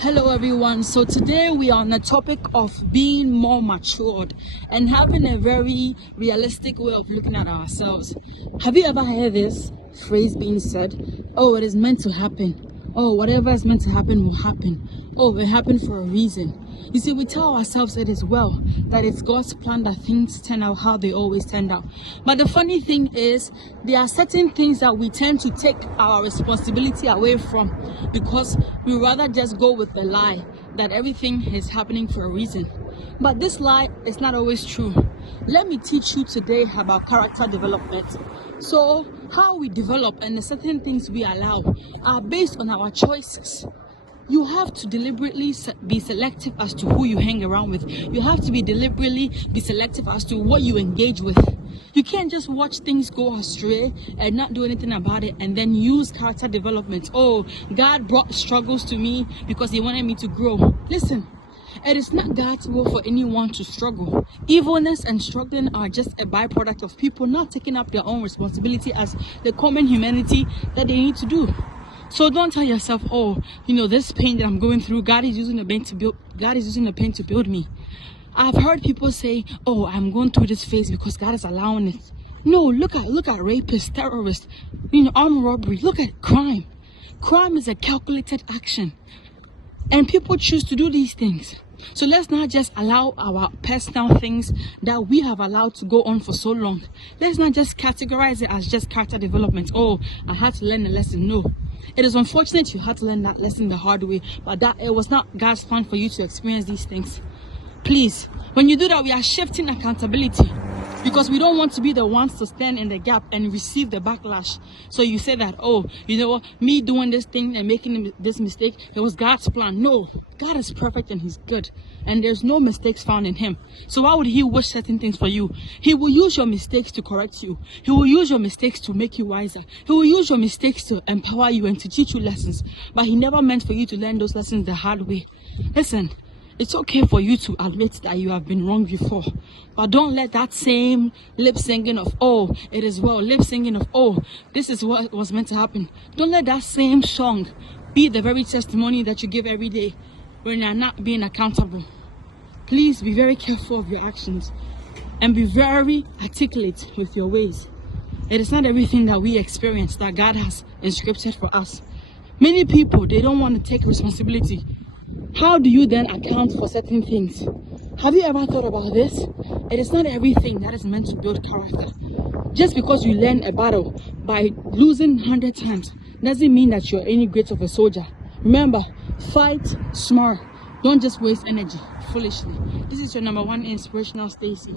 Hello everyone. So today we are on the topic of being more matured and having a very realistic way of looking at ourselves. Have you ever heard this phrase being said? Oh, it is meant to happen. Oh, whatever is meant to happen will happen. Oh, it happened for a reason. You see, we tell ourselves it is well, that it's God's plan that things turn out how they always turn out. But the funny thing is, there are certain things that we tend to take our responsibility away from because we rather just go with the lie that everything is happening for a reason. But this lie is not always true. Let me teach you today about character development. So, how we develop and the certain things we allow are based on our choices. You have to deliberately be selective as to who you hang around with. You have to deliberately be selective as to what you engage with. You can't just watch things go astray and not do anything about it and then use character development. Oh, God brought struggles to me because He wanted me to grow. Listen, it is not God's will for anyone to struggle. Evilness and struggling are just a byproduct of people not taking up their own responsibility as the common humanity that they need to do. So don't tell yourself, oh, this pain that I'm going through, God is using the pain to build me. I've heard people say, oh, I'm going through this phase because God is allowing it. No, look at rapists, terrorists, armed robbery. Look at crime. Crime is a calculated action. And people choose to do these things. So let's not just allow our personal things that we have allowed to go on for so long. Let's not just categorize it as just character development. Oh, I had to learn a lesson. No. It is unfortunate you had to learn that lesson the hard way, but that it was not God's plan for you to experience these things. Please, when you do that, we are shifting accountability because we don't want to be the ones to stand in the gap and receive the backlash. So you say that, oh, me doing this thing and making this mistake, it was God's plan. No, God is perfect and He's good. And there's no mistakes found in Him. So why would He wish certain things for you? He will use your mistakes to correct you. He will use your mistakes to make you wiser. He will use your mistakes to empower you and to teach you lessons. But He never meant for you to learn those lessons the hard way. Listen, it's okay for you to admit that you have been wrong before. But don't let that same lip singing of, oh, it is well, lip singing of, oh, this is what was meant to happen. Don't let that same song be the very testimony that you give every day when you're not being accountable. Please be very careful of your actions and be very articulate with your ways. It is not everything that we experience that God has inscripted for us. Many people, they don't want to take responsibility. How do you then account for certain things? Have you ever thought about this? It is not everything that is meant to build character. Just because you learn a battle by losing 100 times doesn't mean that you're any great of a soldier. Remember, fight smart. Don't just waste energy foolishly. This is your number one inspirational Stacy.